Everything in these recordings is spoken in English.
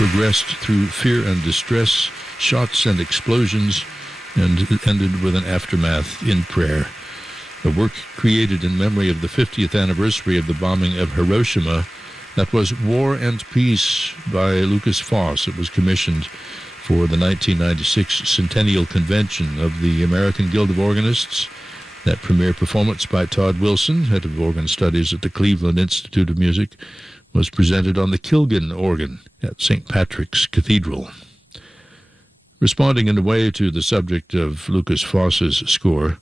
progressed through fear and distress, shots and explosions, and ended with an aftermath in prayer. A work created in memory of the 50th anniversary of the bombing of Hiroshima. That was War and Peace by Lucas Foss. It was commissioned for the 1996 Centennial Convention of the American Guild of Organists. That premiere performance by Todd Wilson, head of organ studies at the Cleveland Institute of Music, was presented on the Kilgan organ at St. Patrick's Cathedral. Responding in a way to the subject of Lucas Foss's score,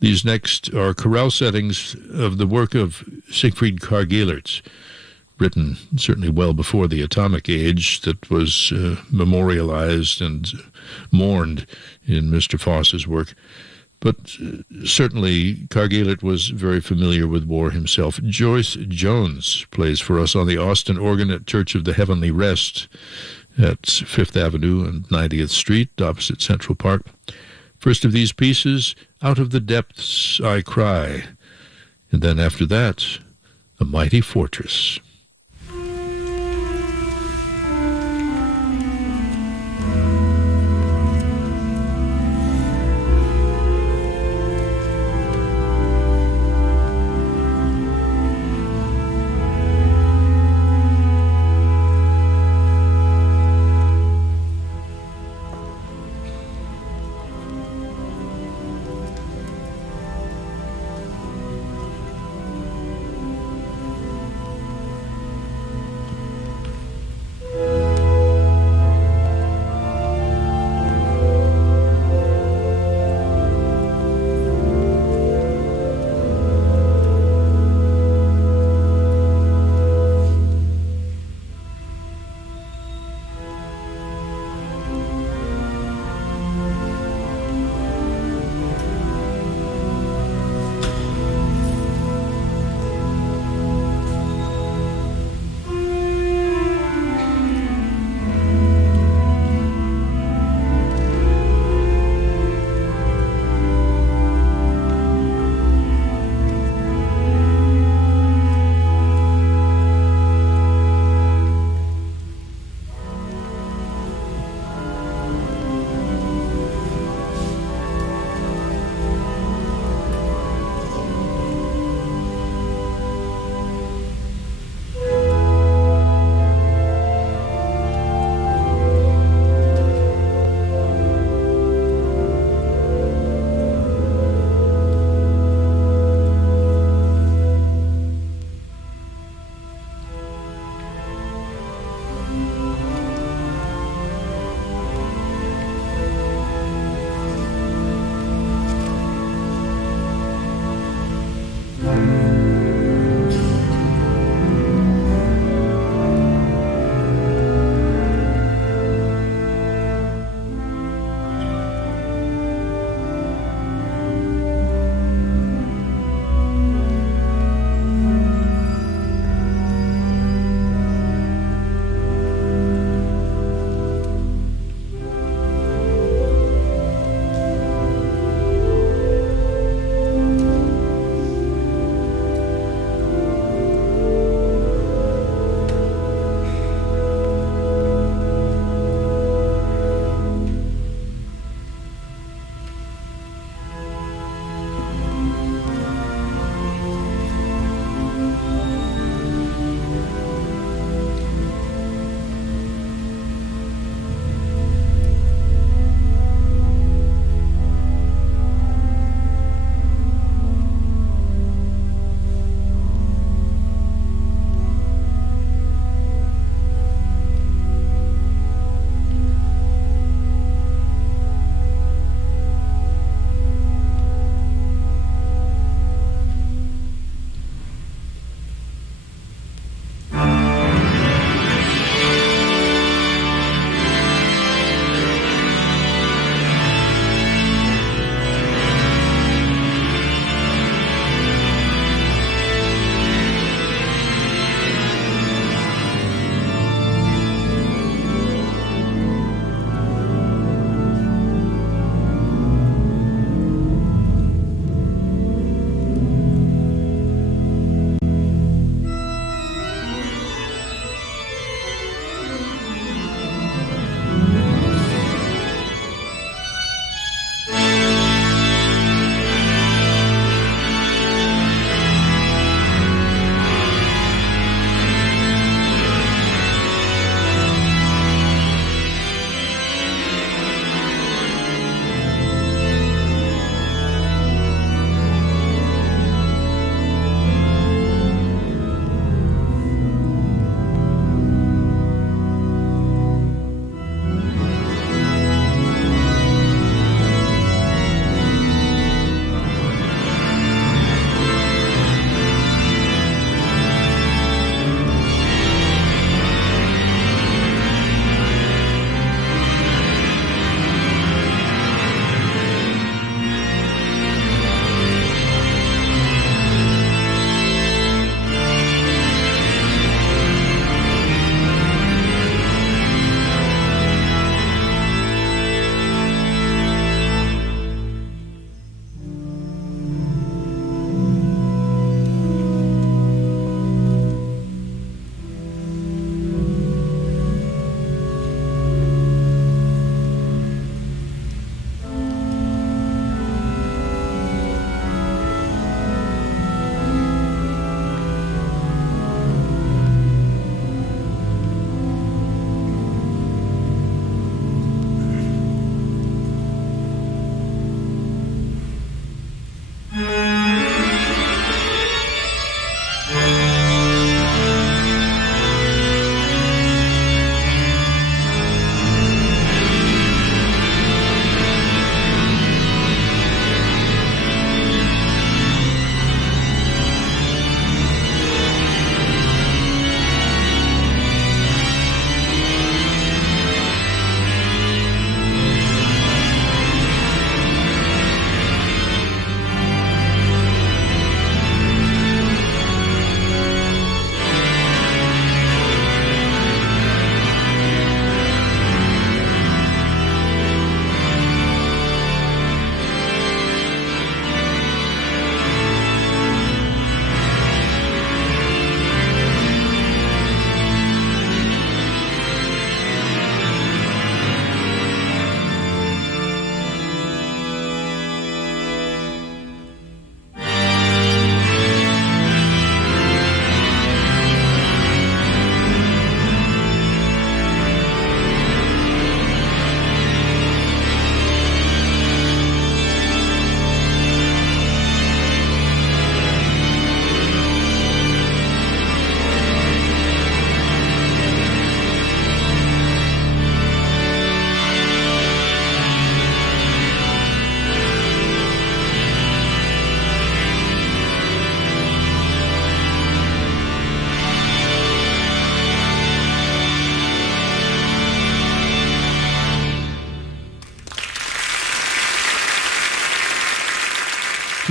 these next are chorale settings of the work of Siegfried Karl-Gehlertz, written certainly well before the atomic age, that was memorialized and mourned in Mr. Foss's work. But certainly Karl-Gehlertz was very familiar with war himself. Joyce Jones plays for us on the Austin organ at Church of the Heavenly Rest at 5th Avenue and 90th Street, opposite Central Park. First of these pieces, Out of the Depths I Cry, and then after that, A Mighty Fortress.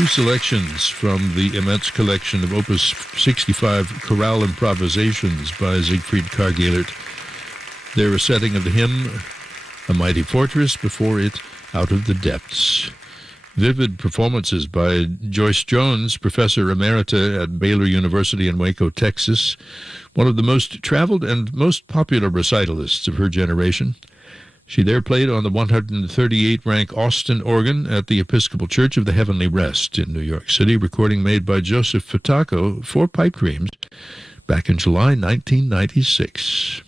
two selections from the immense collection of Opus 65 chorale improvisations by Siegfried Karg-Elert. They're a setting of the hymn, A Mighty Fortress, before it, Out of the Depths. Vivid performances by Joyce Jones, Professor Emerita at Baylor University in Waco, Texas, one of the most traveled and most popular recitalists of her generation. She there played on the 138-rank Austin organ at the Episcopal Church of the Heavenly Rest in New York City, recording made by Joseph Fataco for Pipe Dreams back in July 1996.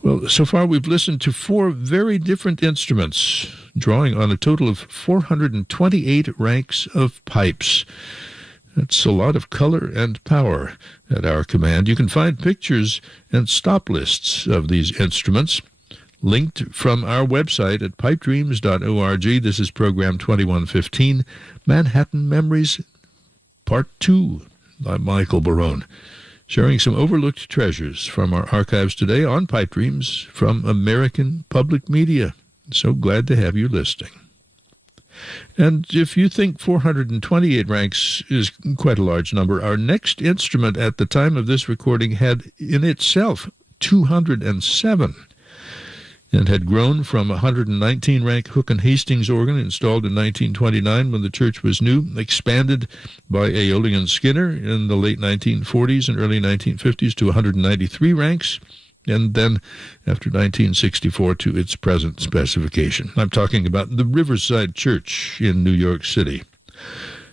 Well, so far we've listened to four very different instruments, drawing on a total of 428 ranks of pipes. That's a lot of color and power at our command. You can find pictures and stop lists of these instruments linked from our website at pipedreams.org. This is program 2115, Manhattan Memories, Part 2, by Michael Barone, sharing some overlooked treasures from our archives today on Pipe Dreams from American Public Media. So glad to have you listening. And if you think 428 ranks is quite a large number, our next instrument at the time of this recording had in itself 207. And had grown from a 119-rank Hook and Hastings organ installed in 1929 when the church was new, expanded by Aeolian Skinner in the late 1940s and early 1950s to 193 ranks, and then after 1964 to its present specification. I'm talking about the Riverside Church in New York City,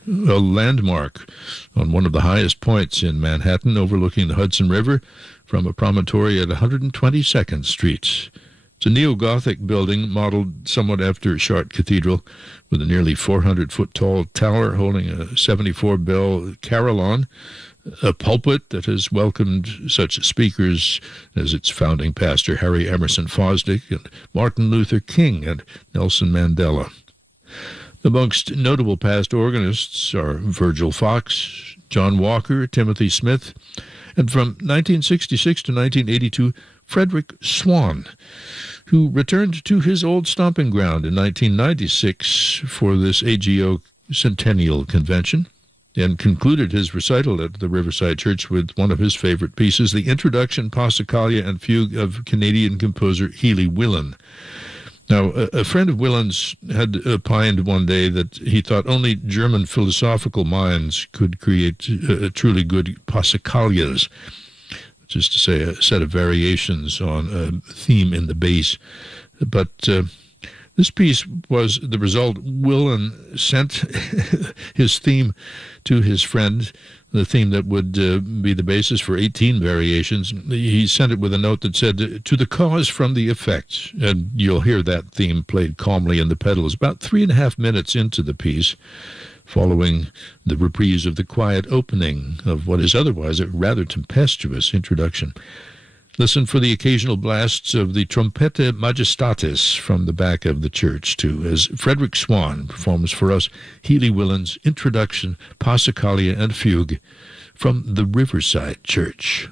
a landmark on one of the highest points in Manhattan overlooking the Hudson River from a promontory at 122nd Street. It's a neo-Gothic building modeled somewhat after Chartres Cathedral, with a nearly 400-foot-tall tower holding a 74-bell carillon, a pulpit that has welcomed such speakers as its founding pastor Harry Emerson Fosdick and Martin Luther King and Nelson Mandela. Amongst notable past organists are Virgil Fox, John Walker, Timothy Smith, and from 1966 to 1982, Frederick Swann, who returned to his old stomping ground in 1996 for this AGO Centennial Convention, and concluded his recital at the Riverside Church with one of his favorite pieces, the Introduction, Passacaglia, and Fugue of Canadian composer Healy Willan. Now, a friend of Willan's had opined one day that he thought only German philosophical minds could create truly good passacaglias, which is to say a set of variations on a theme in the bass. But this piece was the result. Willan sent his theme to his friend, the theme that would be the basis for 18 variations. He sent it with a note that said, "To the cause from the effect." And you'll hear that theme played calmly in the pedals about 3.5 minutes into the piece, following the reprise of the quiet opening of what is otherwise a rather tempestuous introduction. Listen for the occasional blasts of the Trompete Majestatis from the back of the church, too, as Frederick Swann performs for us Healy Willan's Introduction, Passacaglia, and Fugue from the Riverside Church.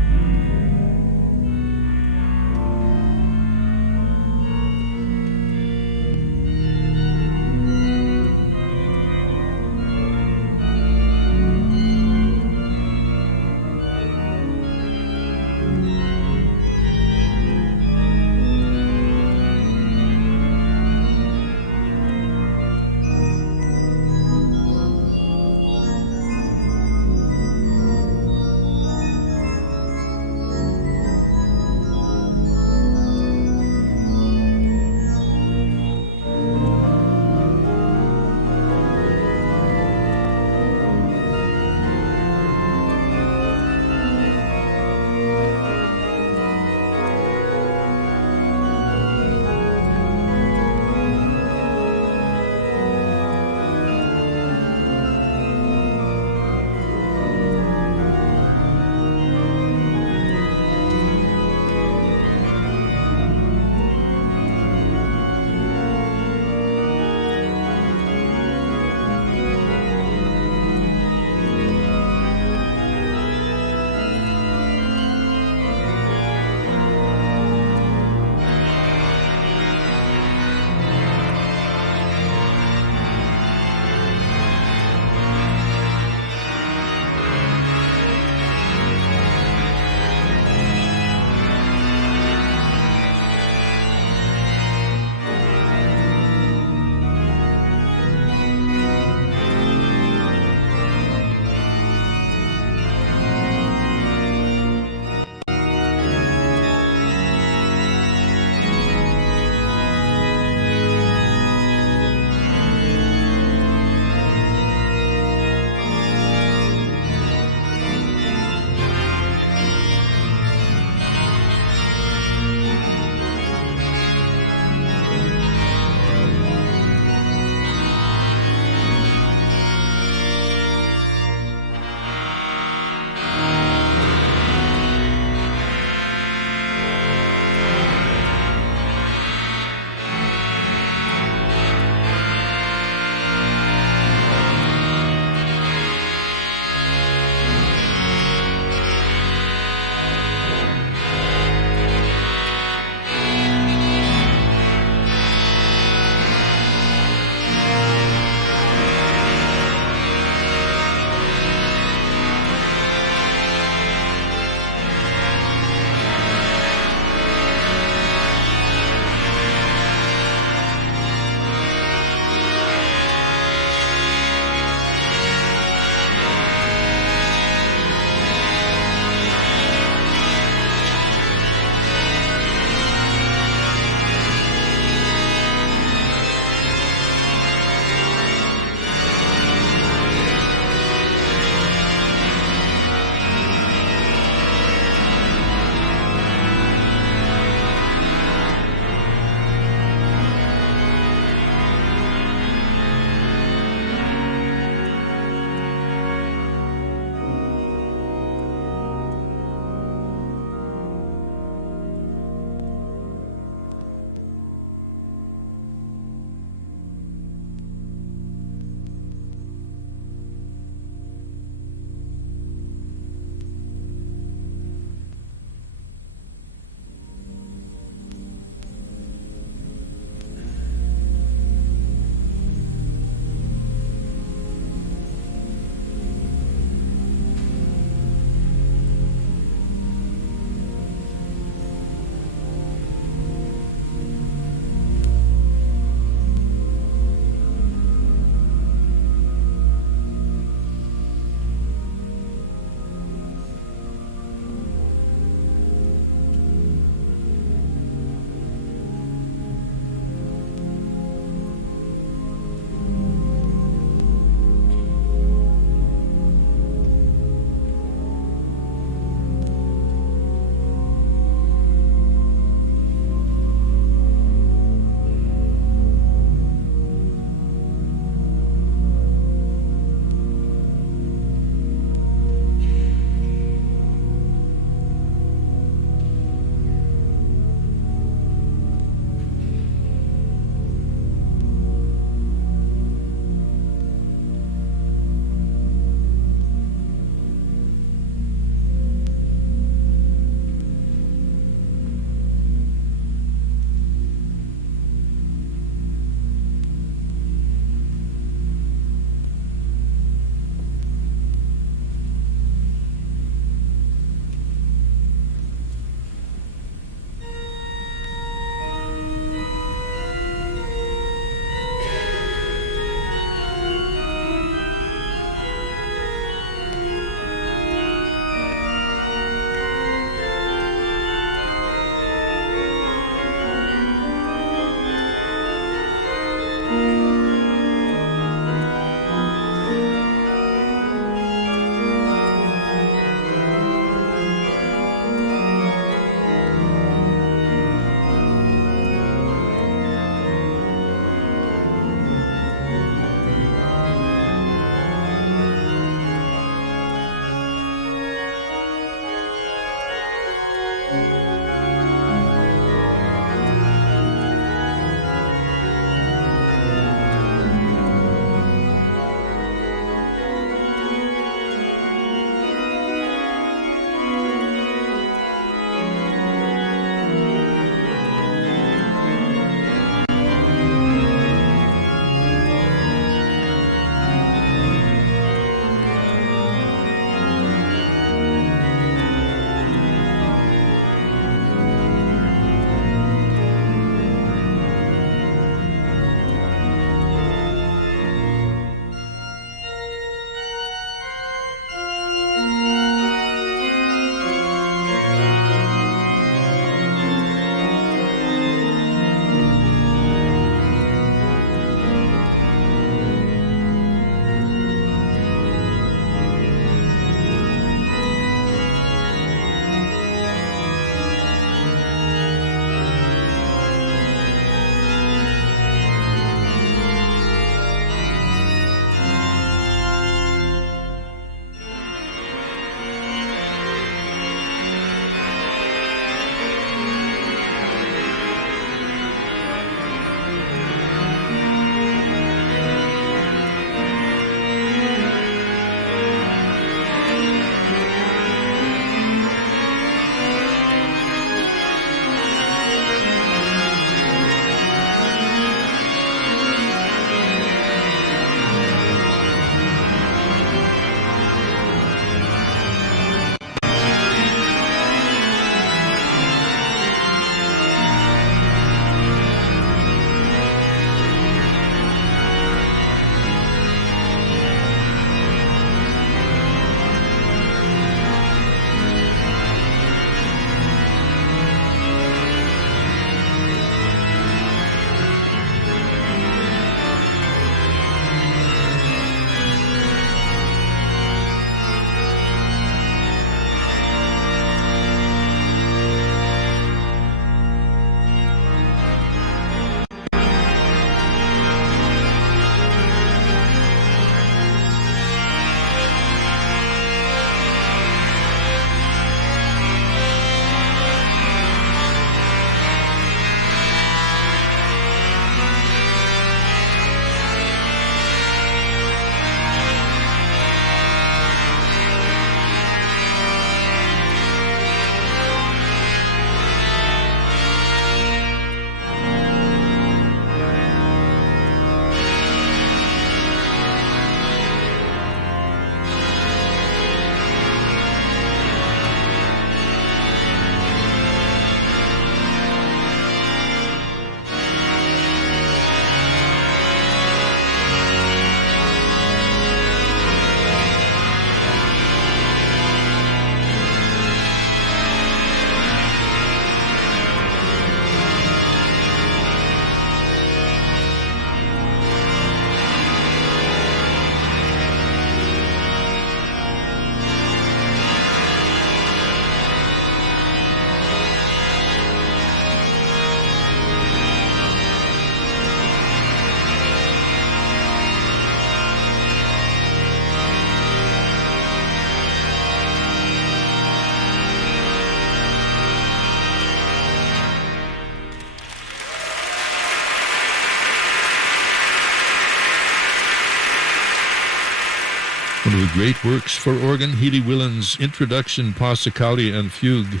great works for organ, Healy Willen's Introduction, Passacaglia, and Fugue.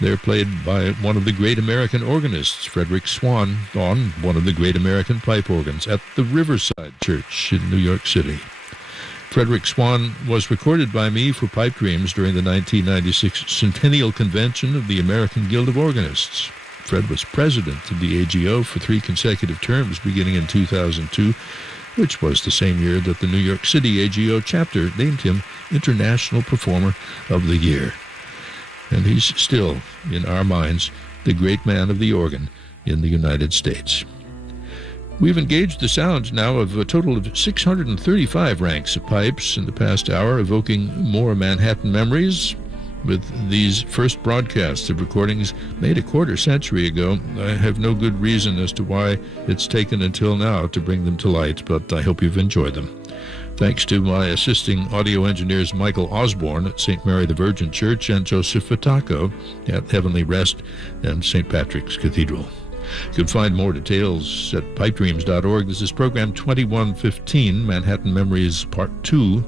They're played by one of the great American organists, Frederick Swann, on one of the great American pipe organs at the Riverside Church in New York City. Frederick Swann was recorded by me for Pipe Dreams during the 1996 Centennial Convention of the American Guild of Organists. Fred was president of the AGO for 3 consecutive terms beginning in 2002, which was the same year that the New York City AGO chapter named him International Performer of the Year. And he's still, in our minds, the great man of the organ in the United States. We've engaged the sound now of a total of 635 ranks of pipes in the past hour, evoking more Manhattan memories with these first broadcasts of recordings made a quarter century ago. I have no good reason as to why it's taken until now to bring them to light, but I hope you've enjoyed them. Thanks to my assisting audio engineers Michael Osborne at St. Mary the Virgin Church and Joseph Fataco at Heavenly Rest and St. Patrick's Cathedral. You can find more details at pipedreams.org. This is program 2115, Manhattan Memories Part 2.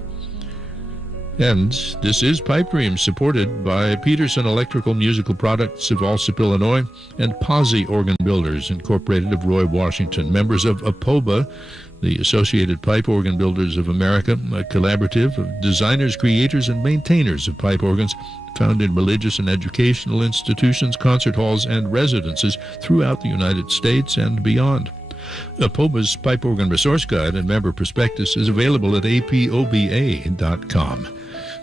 And this is Pipe Dreams, supported by Peterson Electrical Musical Products of Alsip, Illinois, and Posse Organ Builders, Incorporated of Roy, Washington, members of APOBA, the Associated Pipe Organ Builders of America, a collaborative of designers, creators, and maintainers of pipe organs found in religious and educational institutions, concert halls, and residences throughout the United States and beyond. APOBA's Pipe Organ Resource Guide and member prospectus is available at apoba.com.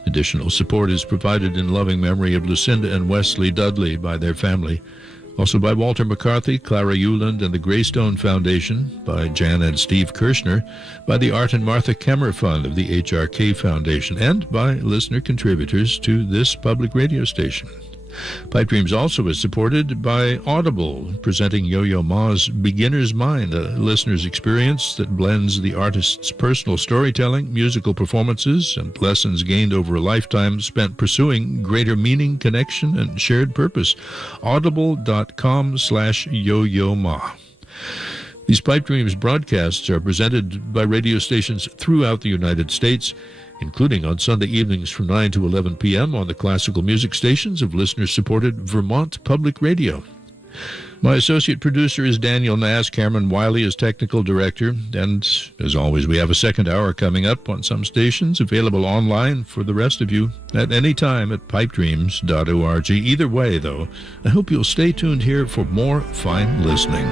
Additional support is provided in loving memory of Lucinda and Wesley Dudley by their family. Also by Walter McCarthy, Clara Euland, and the Greystone Foundation, by Jan and Steve Kirshner, by the Art and Martha Kemmer Fund of the HRK Foundation, and by listener contributors to this public radio station. Pipe Dreams also is supported by Audible, presenting Yo-Yo Ma's Beginner's Mind, a listener's experience that blends the artist's personal storytelling, musical performances, and lessons gained over a lifetime spent pursuing greater meaning, connection, and shared purpose. Audible.com/Yo-Yo-Ma. These Pipe Dreams broadcasts are presented by radio stations throughout the United States, including on Sunday evenings from 9 to 11 p.m. on the classical music stations of listener-supported Vermont Public Radio. My associate producer is Daniel Nass. Cameron Wiley is technical director. And, as always, we have a second hour coming up on some stations, available online for the rest of you at any time at pipedreams.org. Either way, though, I hope you'll stay tuned here for more fine listening.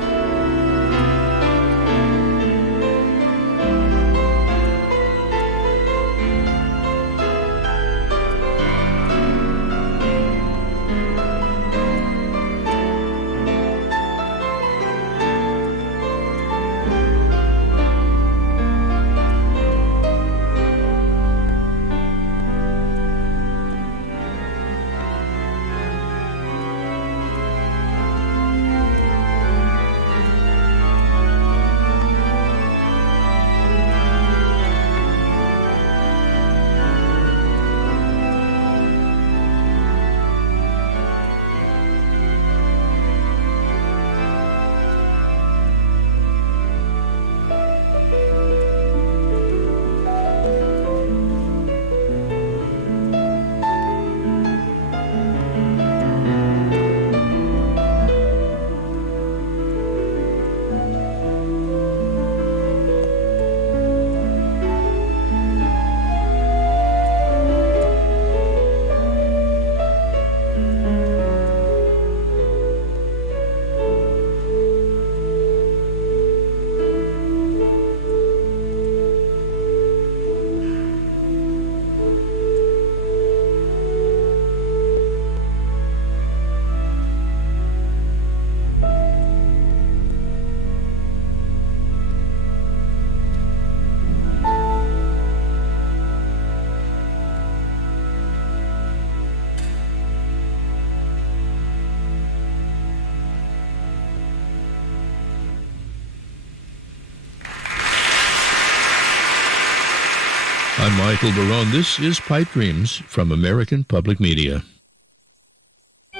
I'm Michael Balun. This is Pipe Dreams from American Public Media.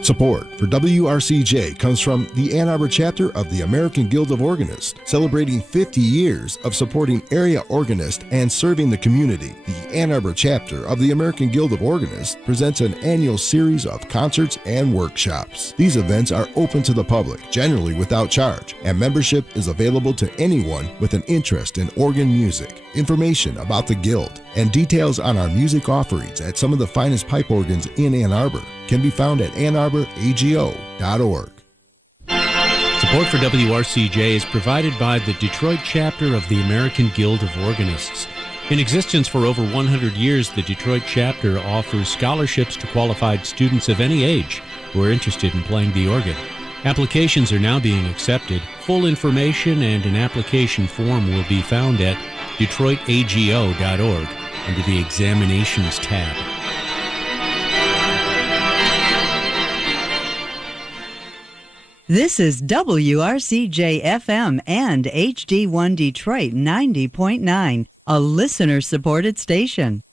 Support for WRCJ comes from the Ann Arbor chapter of the American Guild of Organists, celebrating 50 years of supporting area organists and serving the community. The Ann Arbor chapter of the American Guild of Organists presents an annual series of concerts and workshops. These events are open to the public, generally without charge, and membership is available to anyone with an interest in organ music. Information about the Guild and details on our music offerings at some of the finest pipe organs in Ann Arbor can be found at AnnArborAGO.org. Support for WRCJ is provided by the Detroit chapter of the American Guild of Organists. In existence for over 100 years, the Detroit chapter offers scholarships to qualified students of any age who are interested in playing the organ. Applications are now being accepted. Full information and an application form will be found at DetroitAGO.org under the Examinations tab. This is WRCJ-FM and HD1 Detroit 90.9, a listener-supported station.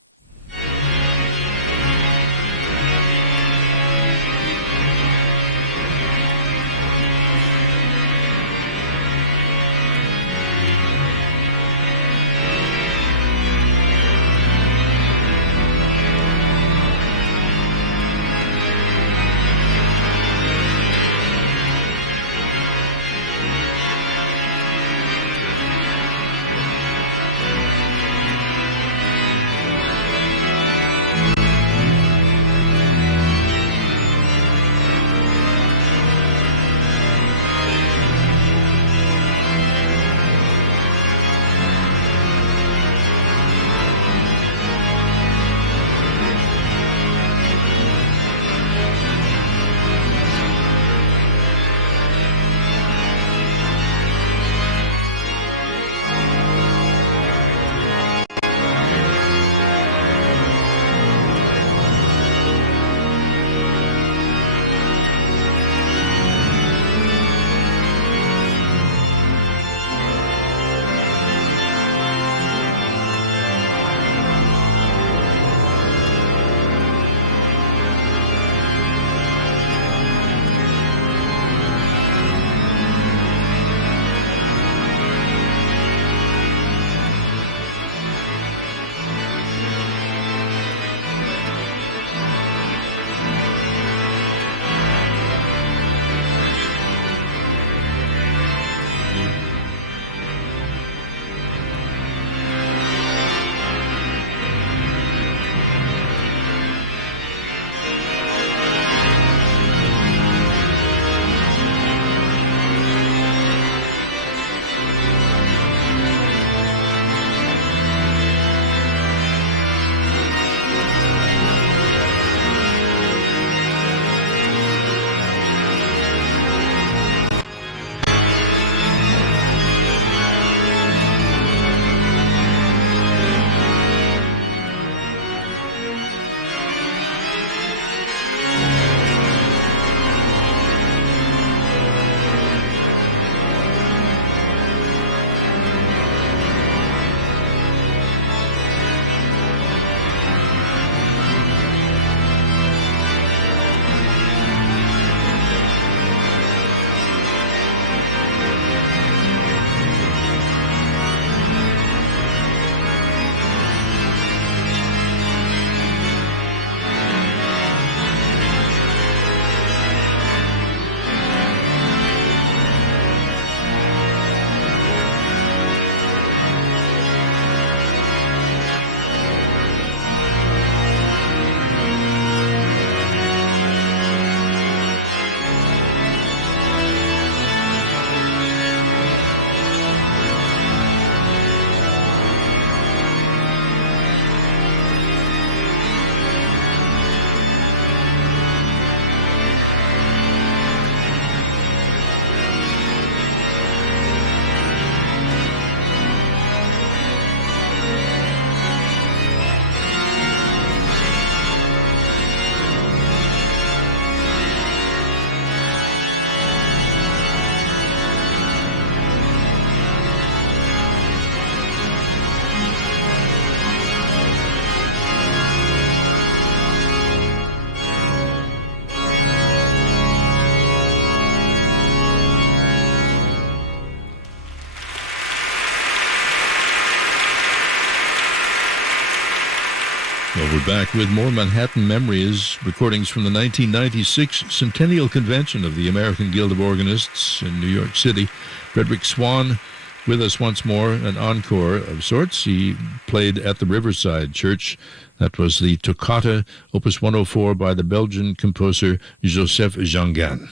We're back with more Manhattan Memories, recordings from the 1996 Centennial Convention of the American Guild of Organists in New York City. Frederick Swan with us once more, an encore of sorts. He played at the Riverside Church. That was the Toccata, Opus 104, by the Belgian composer Joseph Jangan.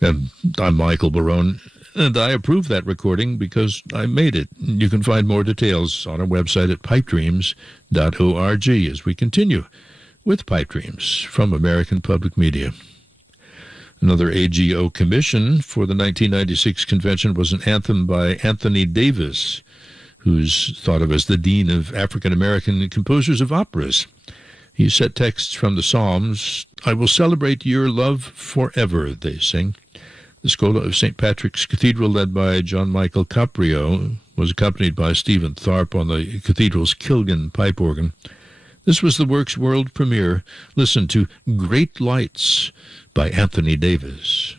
And I'm Michael Barone, and I approve that recording because I made it. You can find more details on our website at pipedreams.org as we continue with Pipe Dreams from American Public Media. Another AGO commission for the 1996 convention was an anthem by Anthony Davis, who's thought of as the dean of African-American composers of operas. He set texts from the Psalms. I will celebrate your love forever, they sing. The Schola of St. Patrick's Cathedral, led by John Michael Caprio, was accompanied by Stephen Tharp on the cathedral's Kilgan pipe organ. This was the work's world premiere. Listen to Great Lights by Anthony Davis.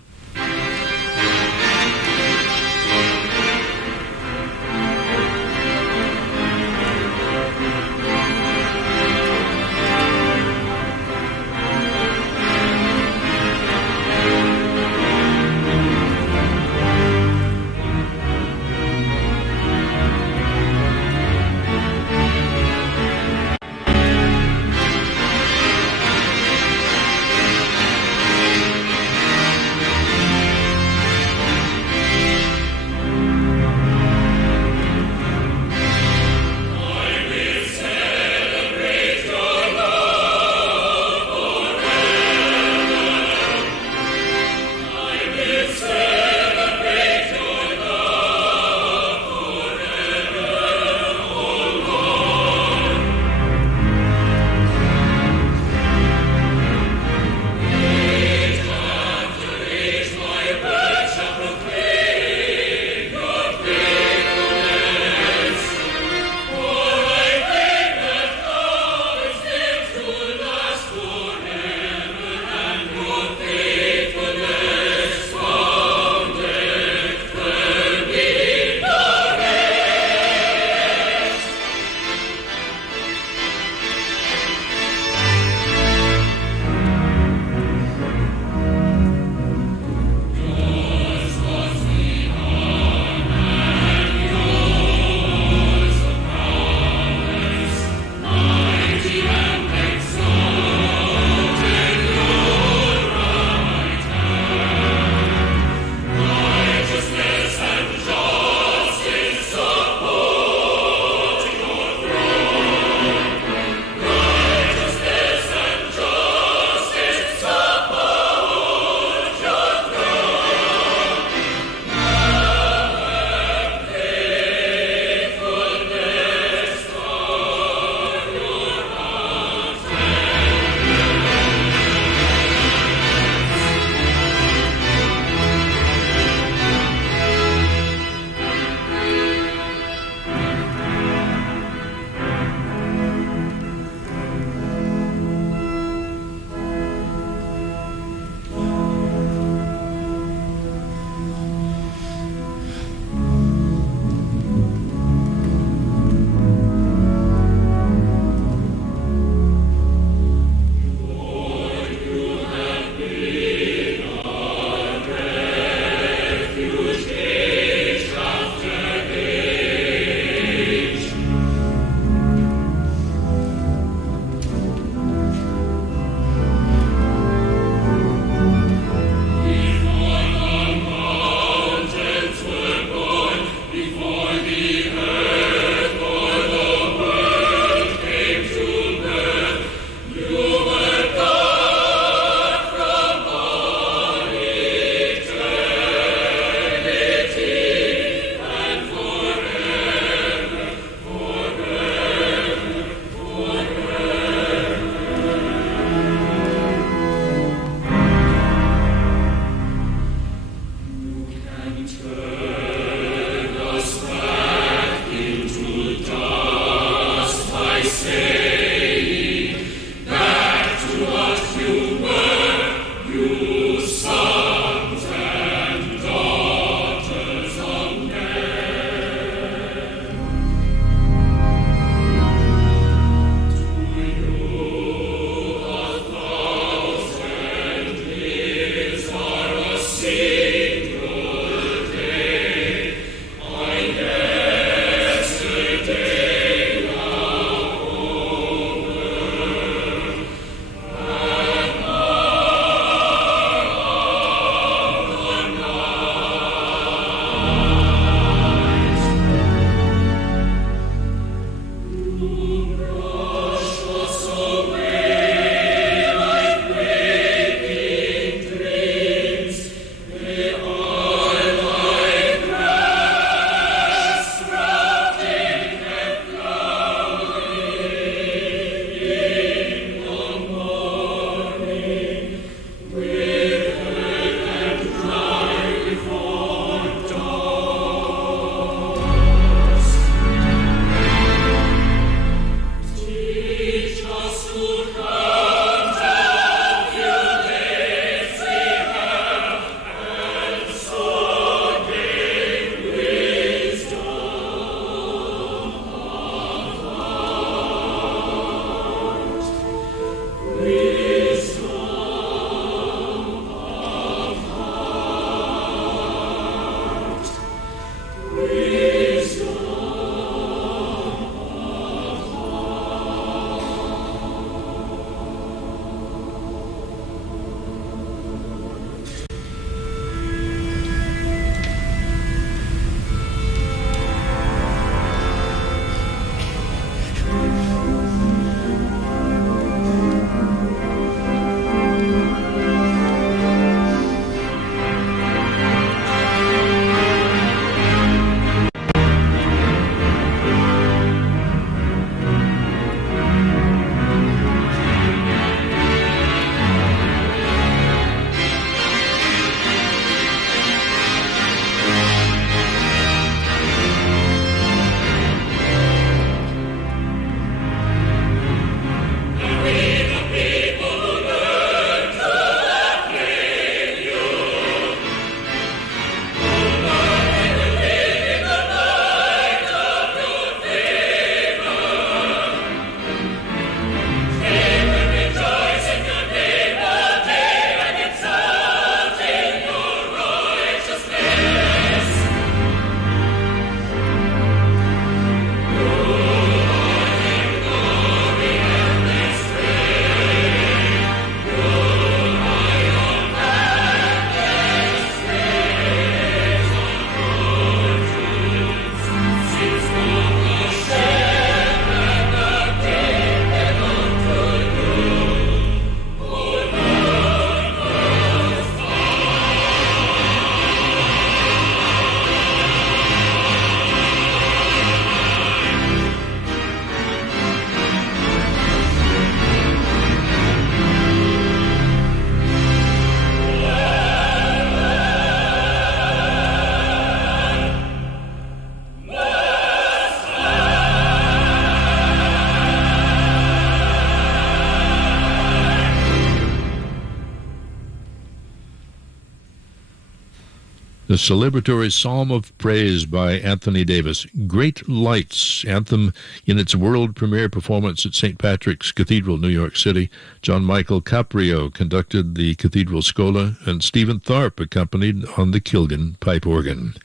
The celebratory Psalm of Praise by Anthony Davis. Great Lights, anthem in its world premiere performance at St. Patrick's Cathedral, New York City. John Michael Caprio conducted the Cathedral Schola, and Stephen Tharp accompanied on the Kilgan pipe organ.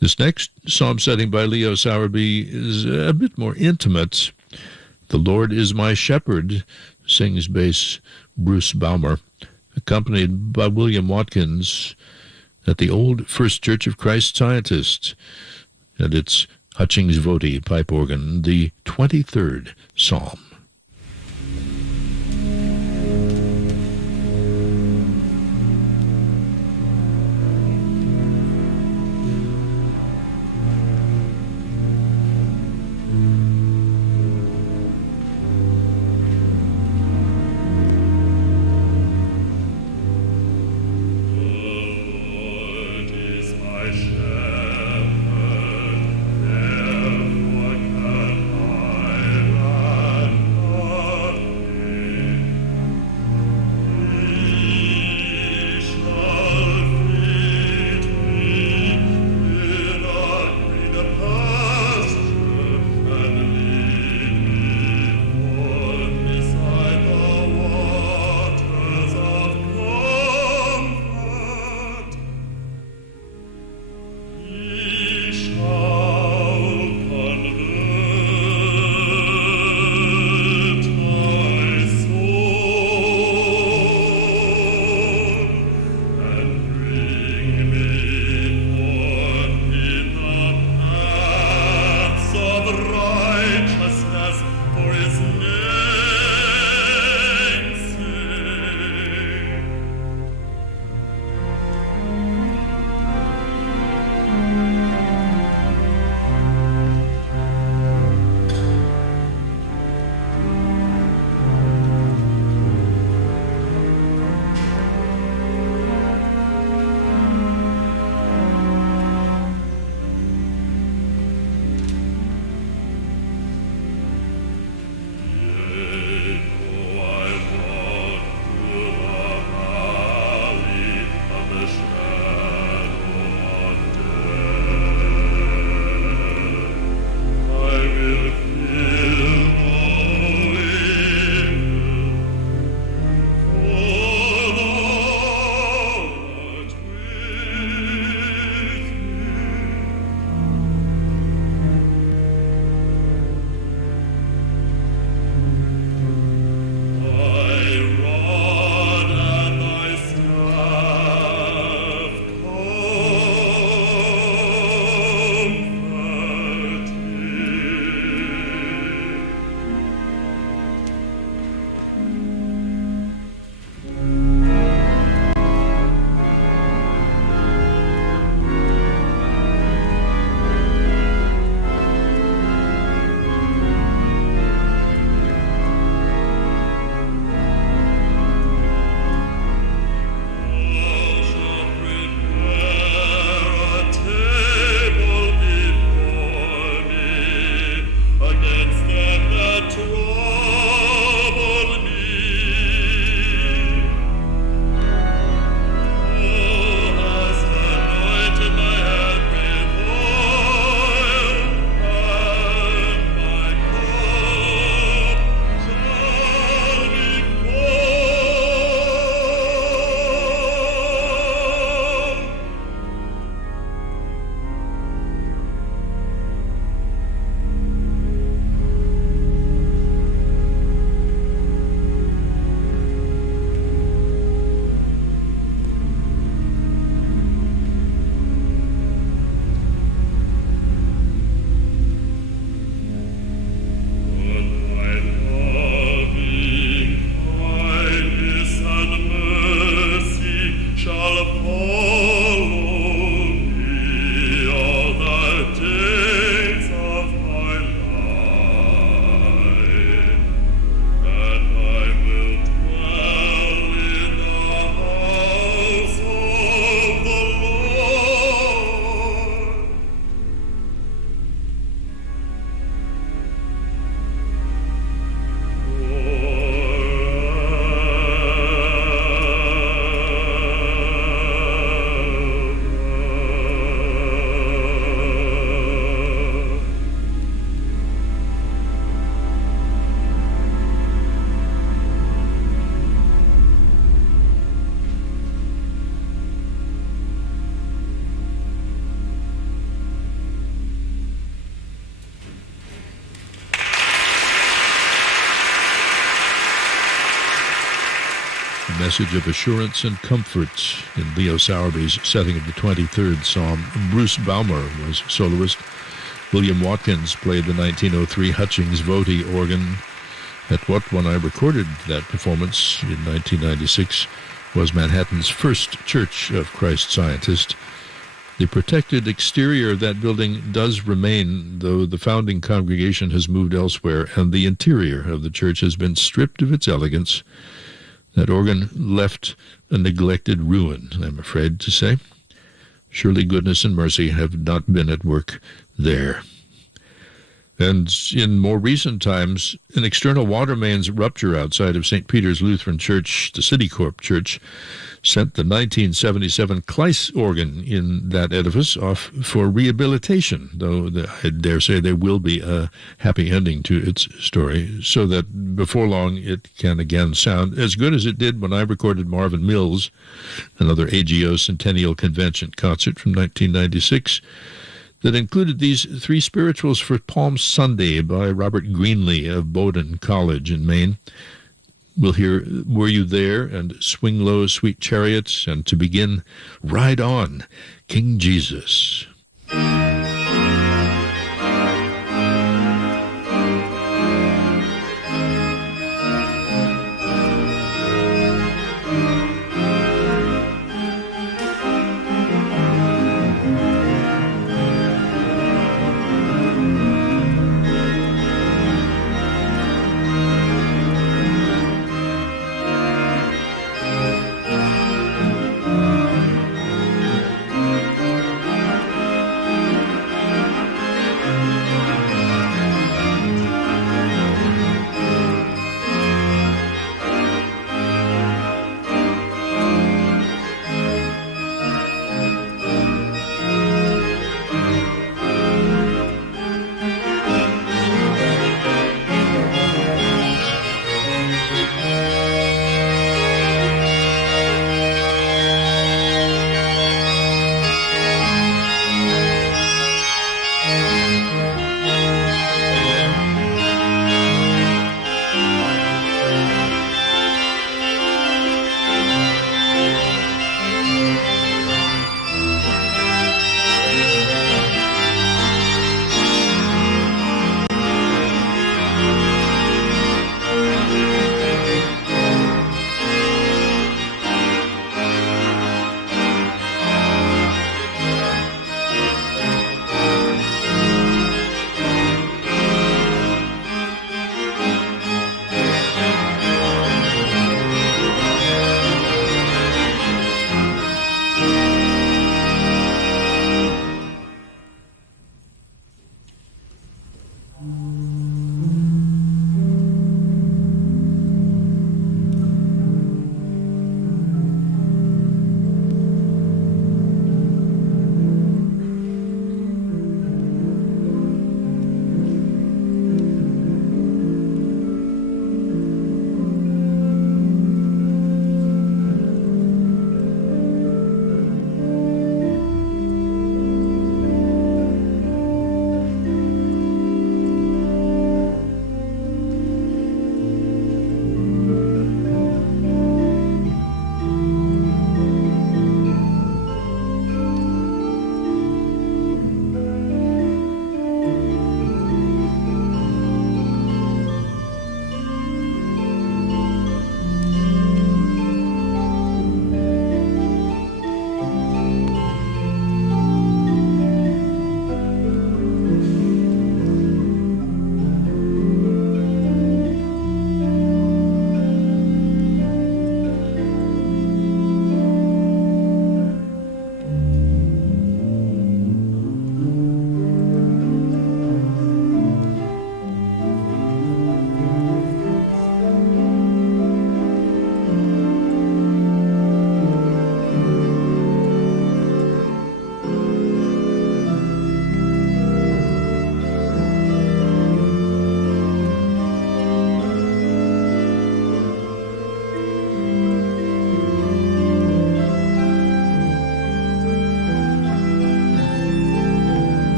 This next psalm setting by Leo Sowerby is a bit more intimate. The Lord is my shepherd, sings bass Bruce Baumer, accompanied by William Watkins at the Old First Church of Christ Scientist, and its Hutchings Voti pipe organ, the 23rd Psalm. message of assurance and comfort in Leo Sowerby's setting of the 23rd Psalm. Bruce Baumer was soloist. William Watkins played the 1903 Hutchings Voti organ at what, when I recorded that performance in 1996, was Manhattan's first Church of Christ Scientist. The protected exterior of that building does remain, though the founding congregation has moved elsewhere, and the interior of the church has been stripped of its elegance. That organ left a neglected ruin, I'm afraid to say. Surely goodness and mercy have not been at work there. And in more recent times, an external water mains rupture outside of St. Peter's Lutheran Church, the Citicorp Church, sent the 1977 Kleiss organ in that edifice off for rehabilitation, though I dare say there will be a happy ending to its story, so that before long it can again sound as good as it did when I recorded Marvin Mills, another AGO Centennial Convention concert from 1996, that included these three spirituals for Palm Sunday by Robert Greenlee of Bowdoin College in Maine. We'll hear Were You There and Swing Low, Sweet Chariots, and to begin, Ride On, King Jesus.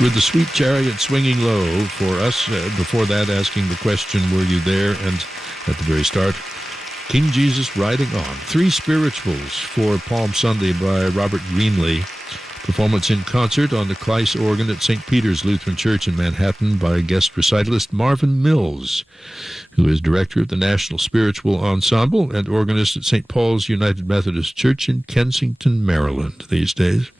With the sweet chariot swinging low for us, before that asking the question, were you there? And at the very start, King Jesus riding on. Three spirituals for Palm Sunday by Robert Greenlee. Performance in concert on the Kleiss organ at St. Peter's Lutheran Church in Manhattan by guest recitalist Marvin Mills, who is director of the National Spiritual Ensemble and organist at St. Paul's United Methodist Church in Kensington, Maryland these days.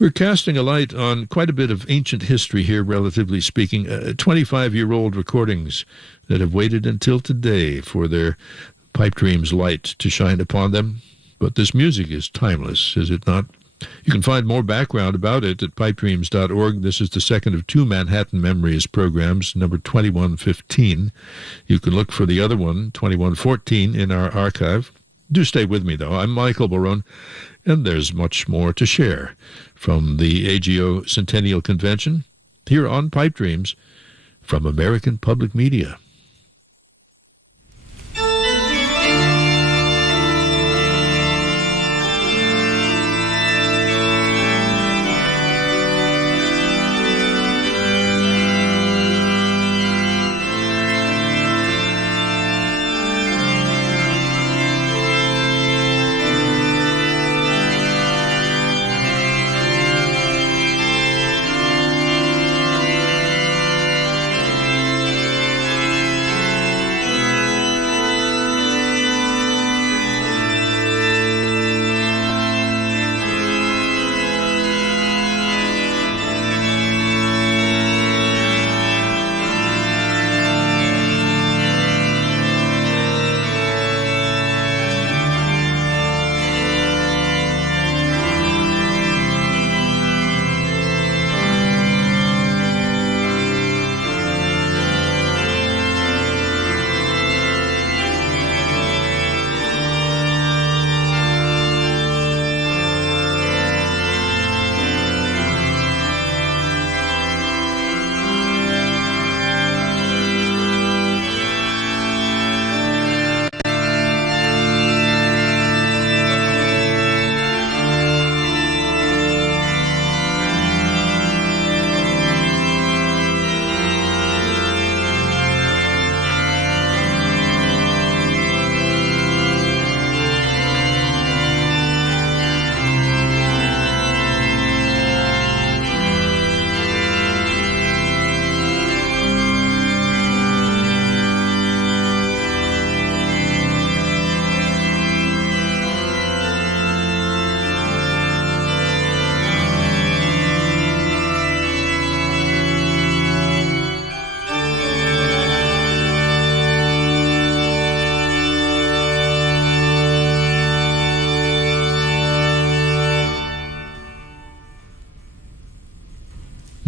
We're casting a light on quite a bit of ancient history here, relatively speaking, 25-year-old recordings that have waited until today for their pipe dreams light to shine upon them. But this music is timeless, is it not? You can find more background about it at pipedreams.org. This is the second of two Manhattan Memories programs, number 2115. You can look for the other one, 2114, in our archive. Do stay with me, though. I'm Michael Balun, and there's much more to share from the AGO Centennial Convention here on Pipe Dreams from American Public Media.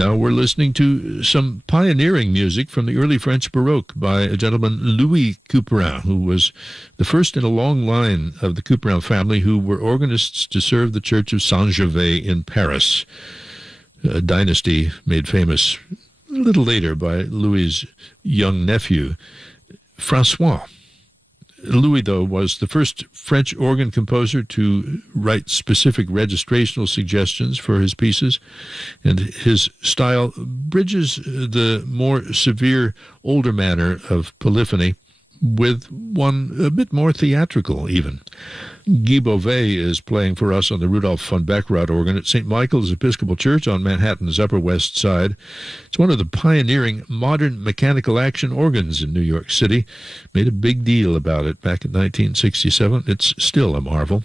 Now we're listening to some pioneering music from the early French Baroque by a gentleman, Louis Couperin, who was the first in a long line of the Couperin family who were organists to serve the Church of Saint-Gervais in Paris, a dynasty made famous a little later by Louis's young nephew, Francois. Louis, though, was the first French organ composer to write specific registrational suggestions for his pieces, and his style bridges the more severe, older manner of polyphony with one a bit more theatrical, even. Guy Beauvais is playing for us on the Rudolf von Beckrad organ at St. Michael's Episcopal Church on Manhattan's Upper West Side. It's one of the pioneering modern mechanical action organs in New York City. Made a big deal about it back in 1967. It's still a marvel.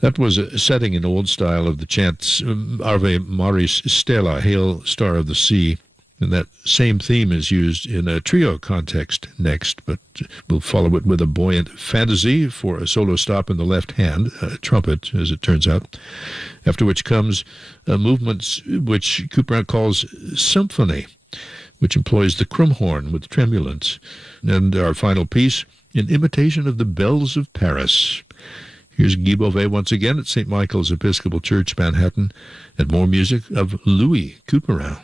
That was a setting in old style of the chants Ave Maris Stella, Hail Star of the Sea. And that same theme is used in a trio context next, but we'll follow it with a buoyant fantasy for a solo stop in the left hand, a trumpet, as it turns out, after which comes a movement which Couperin calls symphony, which employs the crumhorn with tremulance. And our final piece, in imitation of the bells of Paris. Here's Guy Beauvais once again at St. Michael's Episcopal Church, Manhattan, and more music of Louis Couperin.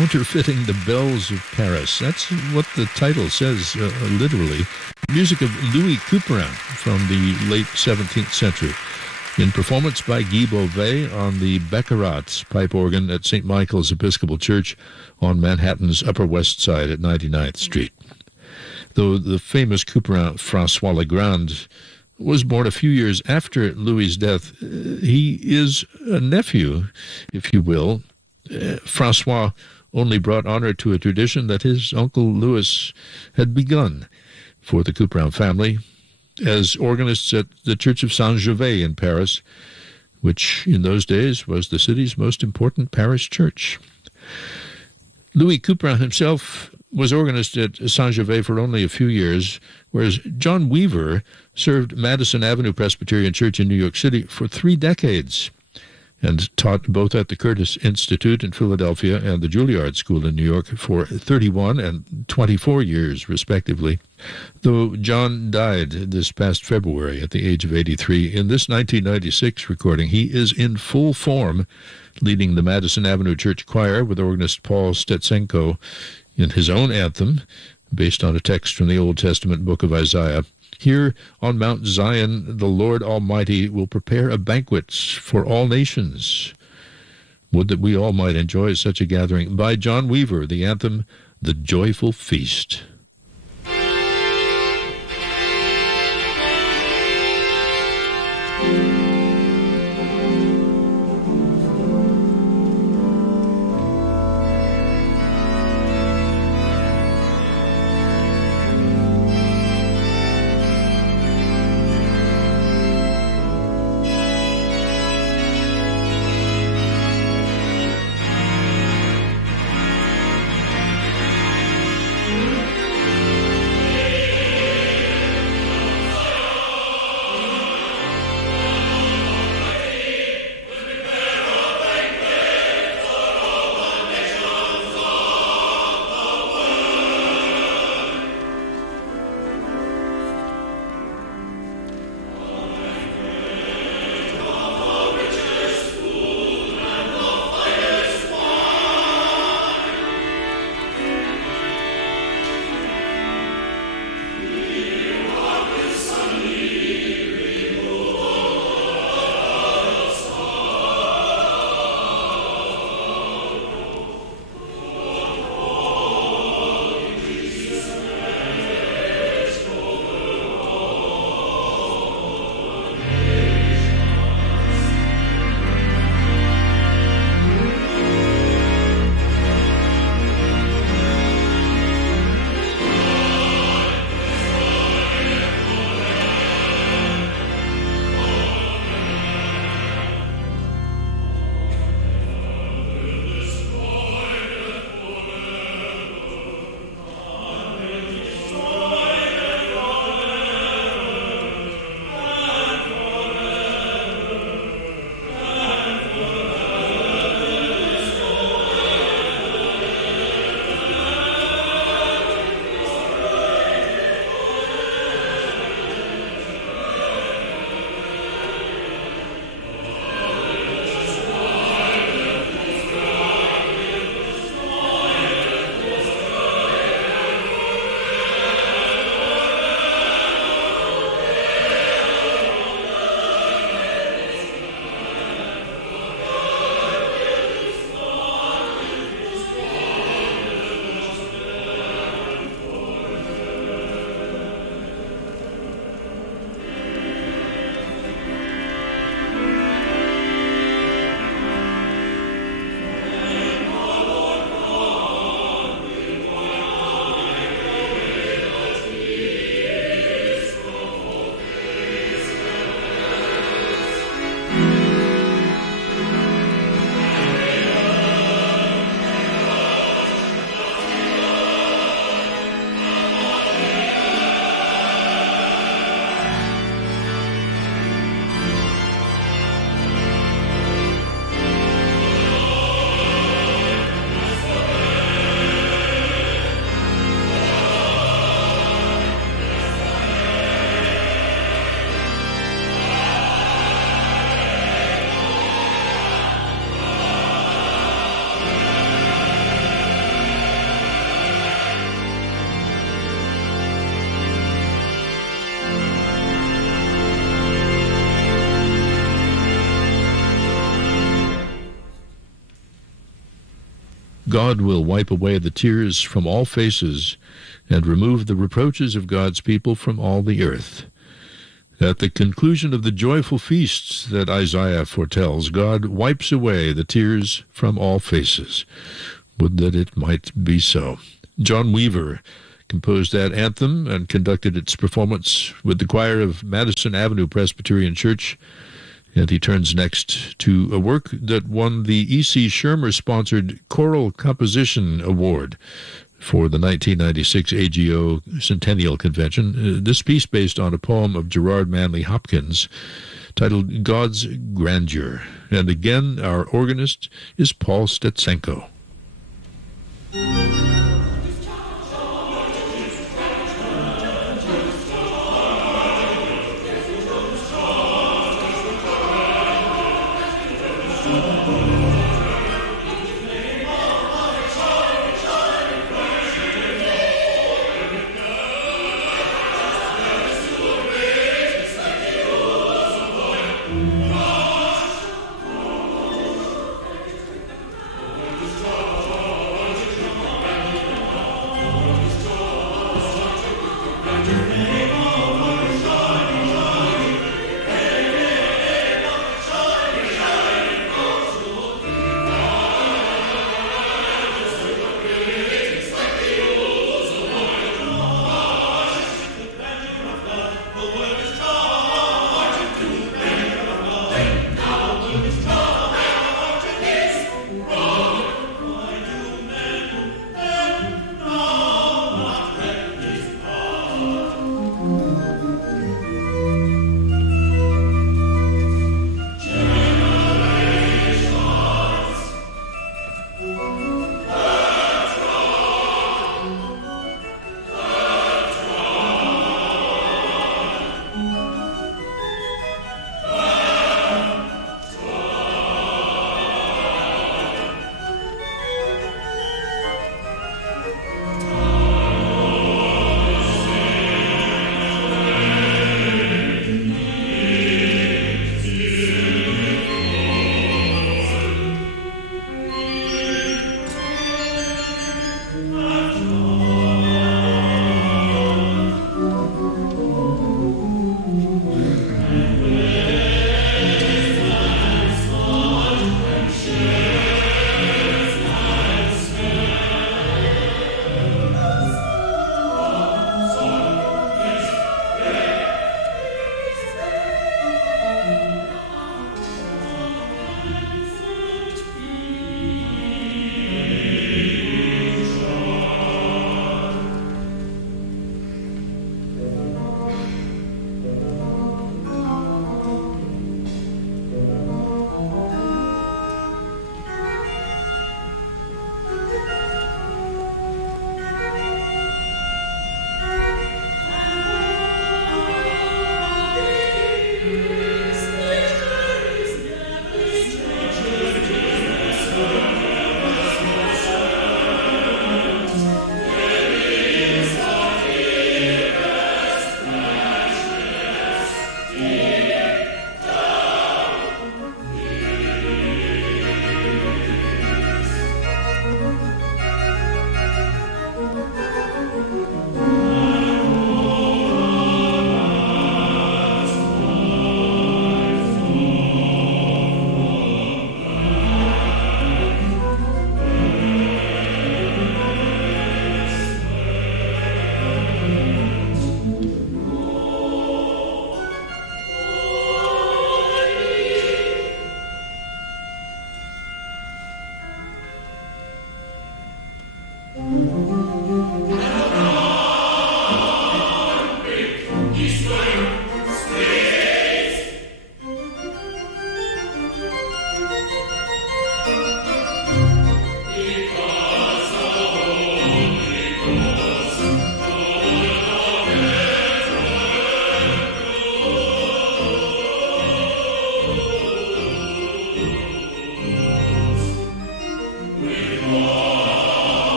Counterfeiting the Bells of Paris. That's what the title says, literally. Music of Louis Couperin from the late 17th century, in performance by Guy Beauvais on the Baccarat pipe organ at St. Michael's Episcopal Church on Manhattan's Upper West Side at 99th Street. Though the famous Couperin François Legrand was born a few years after Louis's death, he is a nephew, if you will. François only brought honor to a tradition that his uncle Louis had begun for the Couperin family as organists at the Church of Saint-Gervais in Paris, which in those days was the city's most important parish church. Louis Couperin himself was organist at Saint-Gervais for only a few years, whereas John Weaver served Madison Avenue Presbyterian Church in New York City for 3 decades and taught both at the Curtis Institute in Philadelphia and the Juilliard School in New York for 31 and 24 years, respectively. Though John died this past February at the age of 83, in this 1996 recording, he is in full form, leading the Madison Avenue Church Choir with organist Paul Stetsenko in his own anthem, based on a text from the Old Testament book of Isaiah. Here on Mount Zion, the Lord Almighty will prepare a banquet for all nations. Would that we all might enjoy such a gathering. By John Weaver, the anthem, The Joyful Feast. God will wipe away the tears from all faces and remove the reproaches of God's people from all the earth. At the conclusion of the joyful feasts that Isaiah foretells, God wipes away the tears from all faces. Would that it might be so. John Weaver composed that anthem and conducted its performance with the choir of Madison Avenue Presbyterian Church. And he turns next to a work that won the E.C. Shermer-sponsored Choral Composition Award for the 1996 AGO Centennial Convention. This piece based on a poem of Gerard Manley Hopkins titled God's Grandeur. And again, our organist is Paul Stetsenko.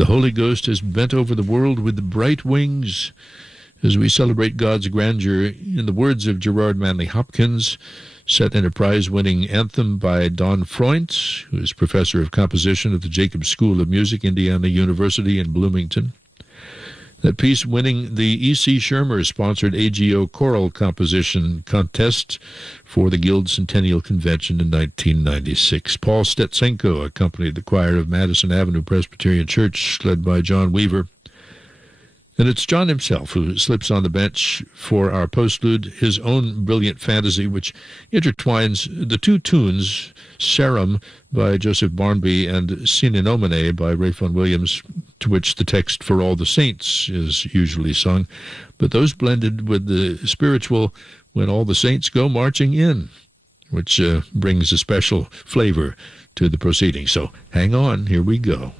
The Holy Ghost has bent over the world with bright wings as we celebrate God's grandeur. In the words of Gerard Manley Hopkins, set in a prize-winning anthem by Don Freund, who is professor of composition at the Jacobs School of Music, Indiana University in Bloomington. That piece winning the E.C. Shermer-sponsored AGO Choral Composition Contest for the Guild Centennial Convention in 1996. Paul Stetsenko accompanied the choir of Madison Avenue Presbyterian Church, led by John Weaver. And it's John himself who slips on the bench for our postlude, his own brilliant fantasy, which intertwines the two tunes, Sarum by Joseph Barnby and Sine Nomine by Ray Vaughan Williams, to which the text For All the Saints is usually sung, but those blended with the spiritual When All the Saints Go Marching In, which brings a special flavor to the proceeding. So hang on, here we go.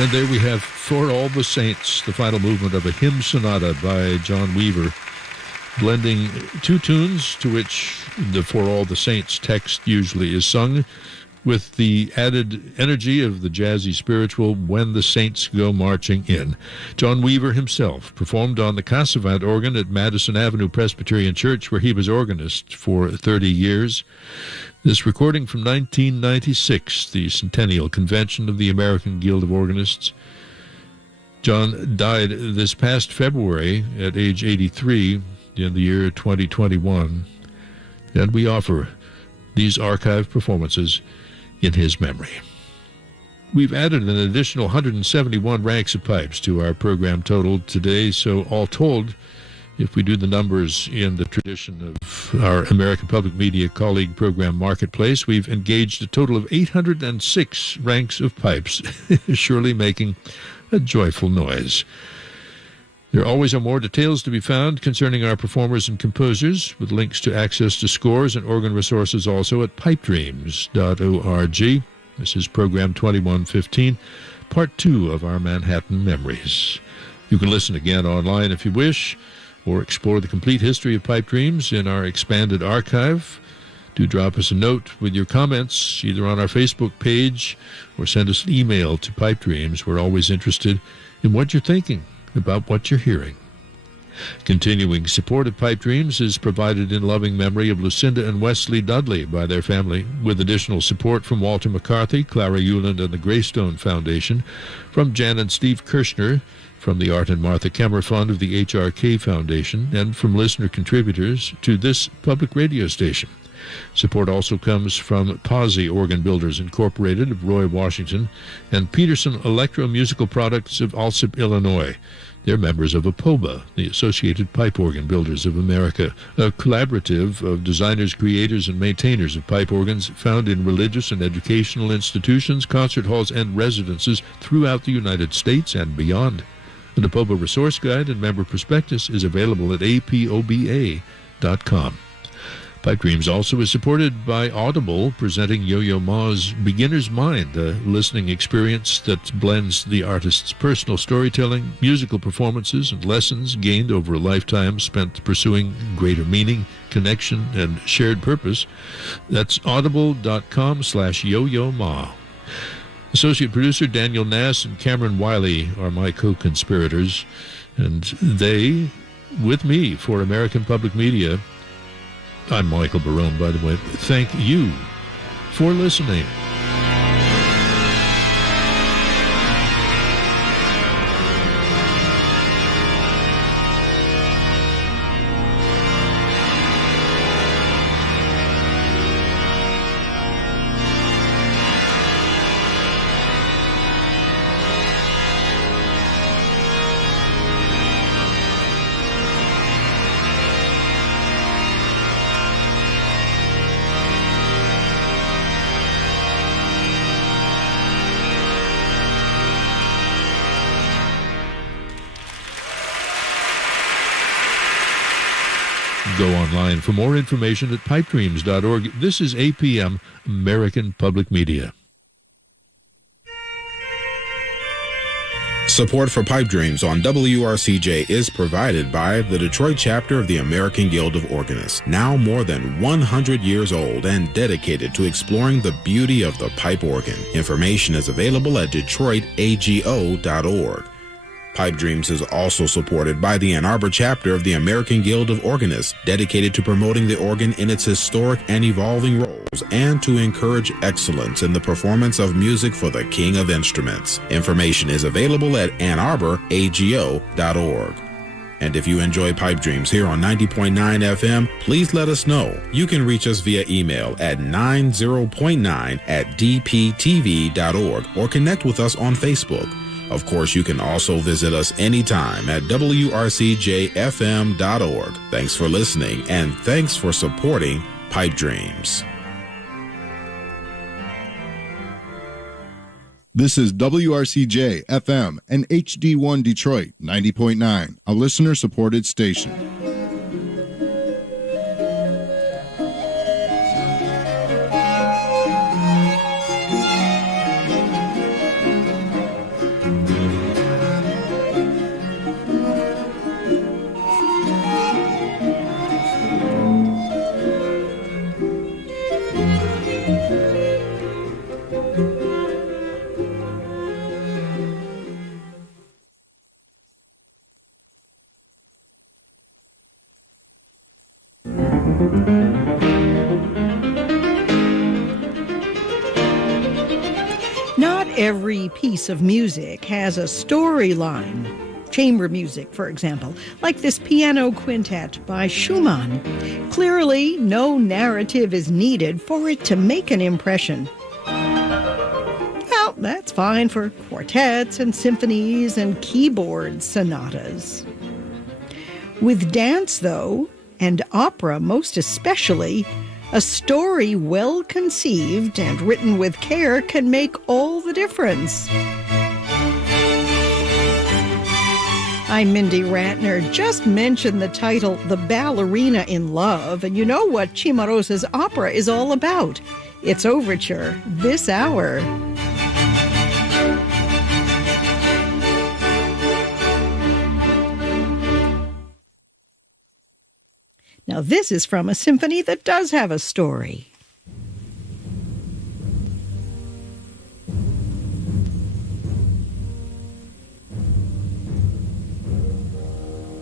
And there we have For All the Saints, the final movement of a hymn sonata by John Weaver, blending two tunes to which the For All the Saints text usually is sung, with the added energy of the jazzy spiritual When the Saints Go Marching In. John Weaver himself performed on the Cassavant organ at Madison Avenue Presbyterian Church, where he was organist for 30 years. This recording from 1996, the Centennial Convention of the American Guild of Organists. John died this past February at age 83 in the year 2021, and we offer these archive performances in his memory. We've added an additional 171 ranks of pipes to our program total today, so all told, if we do the numbers in the tradition of our American Public Media colleague program Marketplace, we've engaged a total of 806 ranks of pipes, surely making a joyful noise. There always are more details to be found concerning our performers and composers, with links to access to scores and organ resources also at pipedreams.org. This is Program 2115, Part 2 of our Manhattan Memories. You can listen again online if you wish, or explore the complete history of Pipe Dreams in our expanded archive. Do drop us a note with your comments, either on our Facebook page or send us an email to Pipe Dreams. We're always interested in what you're thinking about what you're hearing. Continuing support of Pipe Dreams is provided in loving memory of Lucinda and Wesley Dudley by their family, with additional support from Walter McCarthy, Clara Euland, and the Greystone Foundation, from Jan and Steve Kirshner, from the Art and Martha Kemmer Fund of the HRK Foundation, and from listener contributors to this public radio station. Support also comes from Posey Organ Builders Incorporated of Roy, Washington, and Peterson Electro-Musical Products of Alsip, Illinois. They're members of APOBA, the Associated Pipe Organ Builders of America, a collaborative of designers, creators, and maintainers of pipe organs found in religious and educational institutions, concert halls, and residences throughout the United States and beyond. An APOBA resource guide and member prospectus is available at apoba.com. Pipe Dreams also is supported by Audible, presenting Yo-Yo Ma's Beginner's Mind, a listening experience that blends the artist's personal storytelling, musical performances, and lessons gained over a lifetime spent pursuing greater meaning, connection, and shared purpose. That's audible.com/Yo-Yo-Ma. Associate producer Daniel Nass and Cameron Wiley are my co-conspirators, and they, with me for American Public Media, I'm Michael Barone, by the way. Thank you for listening. Go online for more information at pipedreams.org. This is APM, American Public Media. Support for Pipe Dreams on WRCJ is provided by the Detroit chapter of the American Guild of Organists, now more than 100 years old and dedicated to exploring the beauty of the pipe organ. Information is available at detroitago.org. Pipe Dreams is also supported by the Ann Arbor chapter of the American Guild of Organists, dedicated to promoting the organ in its historic and evolving roles and to encourage excellence in the performance of music for the King of Instruments. Information is available at AnnArborAGO.org. And if you enjoy Pipe Dreams here on 90.9 FM, please let us know. You can reach us via email at 90.9@dptv.org or connect with us on Facebook. Of course, you can also visit us anytime at WRCJFM.org. Thanks for listening, and thanks for supporting Pipe Dreams. This is WRCJ FM and HD1 Detroit 90.9, a listener-supported station. Not every piece of music has a storyline. Chamber music, for example, like this piano quintet by Schumann. Clearly, no narrative is needed for it to make an impression. Well, that's fine for quartets and symphonies and keyboard sonatas. With dance, though, and opera most especially, a story well conceived and written with care can make all the difference. I'm Mindy Ratner. Just mentioned the title, The Ballerina in Love, and you know what Cimarosa's opera is all about. It's overture this hour. Now, this is from a symphony that does have a story.